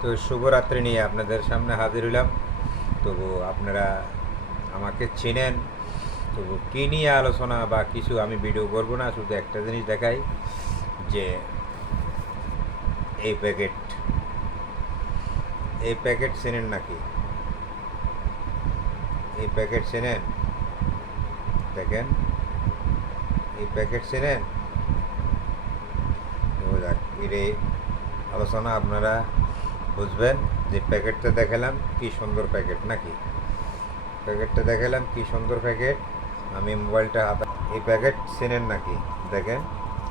তো শুভরাত্রি নিয়ে আপনাদের সামনে হাজির হইলাম। তবু আপনারা আমাকে চেনেন, তবু কী নিয়ে আলোচনা বা কিছু আমি ভিডিও করব না, শুধু একটা জিনিস দেখাই যে এই প্যাকেট এই প্যাকেট চেনেন নাকি? এই প্যাকেট চেনেন? দেখেন, এই প্যাকেট চেনেন? আলোচনা আপনারা বুঝবেন যে প্যাকেটটা দেখালাম, কি সুন্দর প্যাকেট নাকি? প্যাকেটটা দেখালাম, কি সুন্দর প্যাকেট। আমি মোবাইলটা হাতে এই প্যাকেট চেনেন নাকি? দেখেন,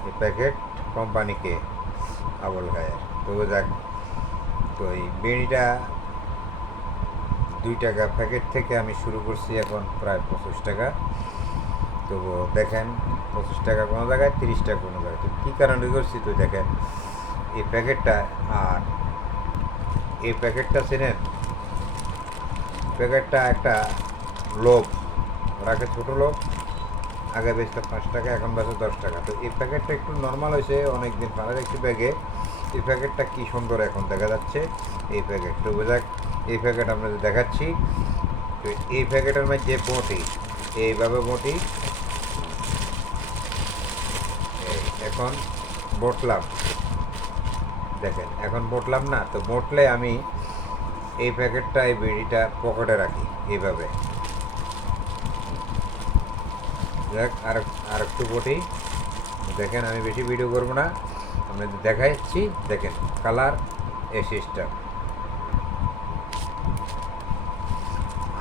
এই প্যাকেট কোম্পানিকে আবল গায়ের তো যাক, তো এই বেড়িটা দুই টাকা প্যাকেট থেকে আমি শুরু করছি এখন প্রায় পঁচিশ টাকা। তবু দেখেন, পঁচিশ টাকা কোনো জায়গায়, তিরিশ টাকা কোনো জায়গায়। তো কী কারণে করছি তো দেখেন, এই প্যাকেটটা আর এই প্যাকেটটা চেনেন? প্যাকেটটা একটা লোভ ওরাকে ছোটো লোভ আগে বেচতে পাঁচ টাকা, এখন বেচে দশ টাকা। তো এই প্যাকেটটা একটু নর্মাল হয়েছে অনেক দিন পারা একটি ব্যাগে। এই প্যাকেটটা কি সুন্দর এখন দেখা যাচ্ছে। এই প্যাকেট তো এই প্যাকেট আপনাদের দেখাচ্ছি। তো এই প্যাকেটের মধ্যে বটি, এইভাবে বটি। এখন বটলাম। দেখেন, এখন বটলাম না, তো বটলে আমি এই প্যাকেটটা, এই বিড়িটা পকেটে রাখি, এইভাবে। দেখ, আর আর একটু বটি। দেখেন, আমি বেশি ভিডিও করব না। আমি দেখাচ্ছি, দেখেন, কালার এ সিস্টেম।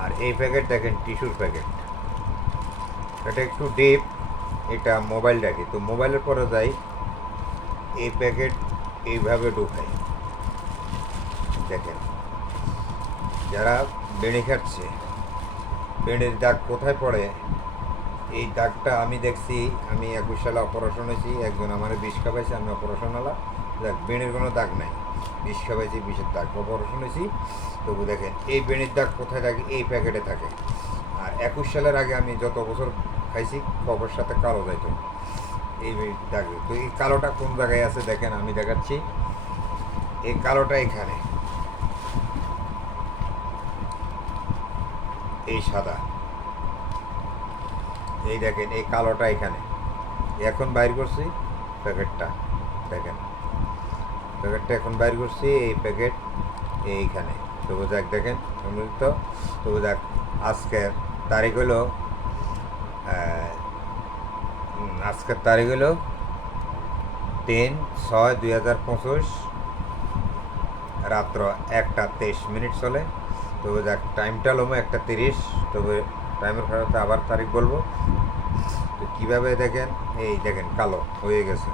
আর এই প্যাকেট দেখেন, টিস্যুর প্যাকেট। এটা একটু ডিপ, এটা মোবাইল রাখি। তো মোবাইলের পরে যাই, এই প্যাকেট এইভাবে ঢুকাই দেখেন, যারা বেড়ে খাচ্ছে, বেড়ের দাগ কোথায় পড়ে? এই দাগটা আমি দেখছি, আমি একুশ সালে অপারেশন হয়েছি, একজন আমার বিষ খাবাইছে আমি অপারেশন হলাম। দেখ বেণের কোনো দাগ নাই। বিষ খাবাইছি বিষের দাগ। অপারেশন হয়েছি। তবু দেখেন, এই বেণের দাগ কোথায় থাকে? এই প্যাকেটে থাকে। আর একুশ সালের আগে আমি যত বছর খাইছি কবর সাথে কালো যাইতো এই তো কালোটা কোন জায়গায় আছে দেখেন, আমি দেখাচ্ছি। এই কালোটা এখানে। এই সাদা। এই দেখেন, এই কালোটা এখানে। এখন বাইর করছি প্যাকেটটা, দেখেন। প্যাকেটটা এখন বাইর করছি, এই প্যাকেট এইখানে। তবু দেখ দেখেন সম্মিলিত তবু দেখ আজকের তারিখ হলো আজকের তারিখ হলো তিন ছয় দুই হাজার পঁচিশ। রাত্র একটা তেইশ মিনিট চলে। তবে দেখ টাইমটা লোমো একটা তিরিশ। তবে টাইমের ফেরতে আবার তারিখ বলব। তো কীভাবে দেখেন? এই দেখেন, কালো হয়ে গেছে।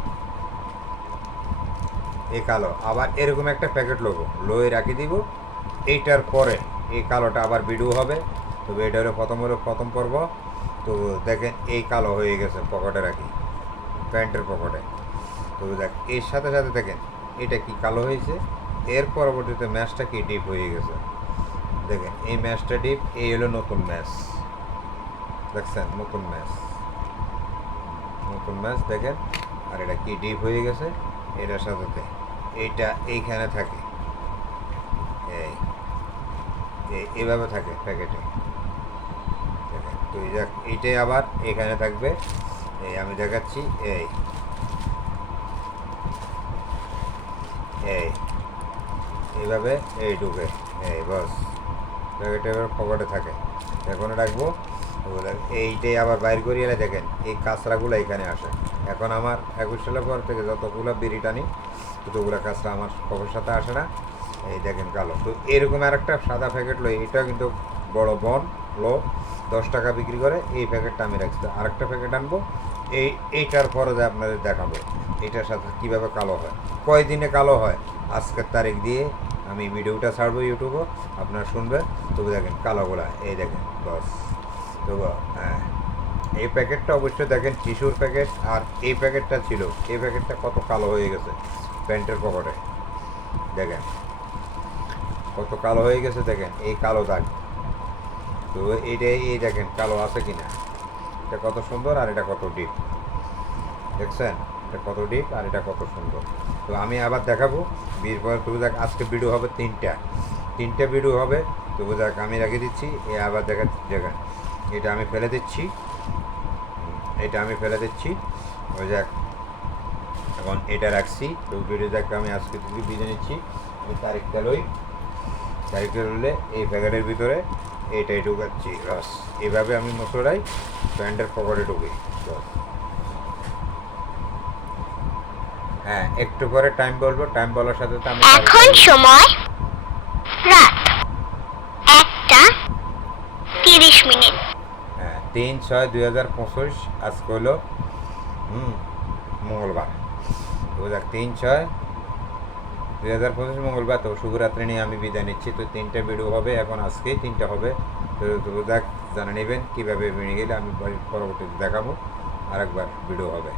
এই কালো, আবার এরকম একটা প্যাকেট লোবো। লোয়ে রাখি দিব। এইটার পরে এই কালোটা আবার ভিডিও হবে। তবে এটা হলো প্রথম হলো প্রথম পর্ব। তো দেখেন এই কালো হয়ে গেছে পকেটে রাখি, প্যান্টের পকেটে। তো দেখ, এর সাথে সাথে দেখেন, এটা কি কালো হয়েছে? এর পরবর্তীতে ম্যাচটা কি ডিপ হয়ে গেছে? দেখেন, এই ম্যাচটা ডিপ, এই হলো নতুন ম্যাচ। দেখছেন? নতুন ম্যাচ। নতুন ম্যাচ, দেখেন, আর এটা কি ডিপ হয়ে গেছে? এটার সাথে এইটা এইখানে থাকে। এই, এইভাবে থাকে প্যাকেটে। এই যাক এইটাই আবার, এখানে থাকবে। এই আমি দেখাচ্ছি, এই। এই, এইভাবে এই ঢুকে, এই বস। প্যাকেটে এবার পকেটে থাকে। এখন রাখব এইটাই আবার বাইর করিয়ে এলে দেখেন, এই কাঁচরাগুলো এখানে আসে। এখন আমার একুশ সালের পর থেকে যতগুলো বিড়ি টানি, ততগুলো কাঁচরা আমার খবর সাথে আসে না। এই দেখেন কালো। তো এরকম আর একটা সাদা প্যাকেট লো এটা কিন্তু বড় বন, লো। দশ টাকা বিক্রি করে এই প্যাকেটটা আমি রাখছি। আরেকটা প্যাকেট আনব। এই, এইটার পরে যে আপনাদের দেখাবো এটার সাথে কীভাবে কালো হয়, কয়দিনে কালো হয়, আজকের তারিখ দিয়ে আমি ভিডিওটা ছাড়বো ইউটিউবে, আপনারা শুনবেন। তবু দেখেন কালোগুলা, এই দেখেন, বস। তো হ্যাঁ। এই প্যাকেটটা অবশ্যই দেখেন, টিস্যুর প্যাকেট, আর এই প্যাকেটটা ছিল, এই প্যাকেটটা কত কালো হয়ে গেছে, প্যান্টের পকেটে। দেখেন, কত কালো হয়ে গেছে, দেখেন, এই কালো দাগ। তো এইটাই এই দেখেন কালো আছে কি না এটা কত সুন্দর আর এটা কত ডিপ দেখছেন? এটা কত ডিপ আর এটা কত সুন্দর? তো আমি আবার দেখাবো। বিয়ের পর তবু দেখ আজকে ভিডিও হবে তিনটা। তিনটা ভিডিও হবে তবু দেখ আমি রেখে দিচ্ছি। এ আবার দেখা, দেখেন। এটা আমি ফেলে দিচ্ছি। এটা আমি ফেলে দিচ্ছি। ওই দেখ এখন এটা রাখছি। তো ভিডিও দেখ, আমি আজকে থেকে বিজে নিচ্ছি। আমি তারিখটা লই। তারিখটা লইলে এই প্যাকেটের ভিতরে এইটাই ঢুকাচ্ছি রস এভাবে আমি মশলাই প্যান্টের পকেটে ঢুকি হ্যাঁ একটু পরে টাইম বলব টাইম বলার সাথে সাথে আমি এখন সময় রাত একটা তিরিশ মিনিট। হ্যাঁ তিন ছয় দুই হাজার পঁচিশ আজকে হলো হুম মঙ্গলবার। তো দেখ তিন ছয় দুই হাজার পঁচিশ মঙ্গলবার, তো শুভরাত্রি নিয়ে আমি বিদায় নিচ্ছি। তো তিনটা ভিডিও হবে, এখন আজকেই তিনটা হবে। তো দেখ জানা নেবেন, কীভাবে বেরিয়ে গেলে আমি পরবর্তীতে দেখাবো। আরেকবার ভিডিও হবে।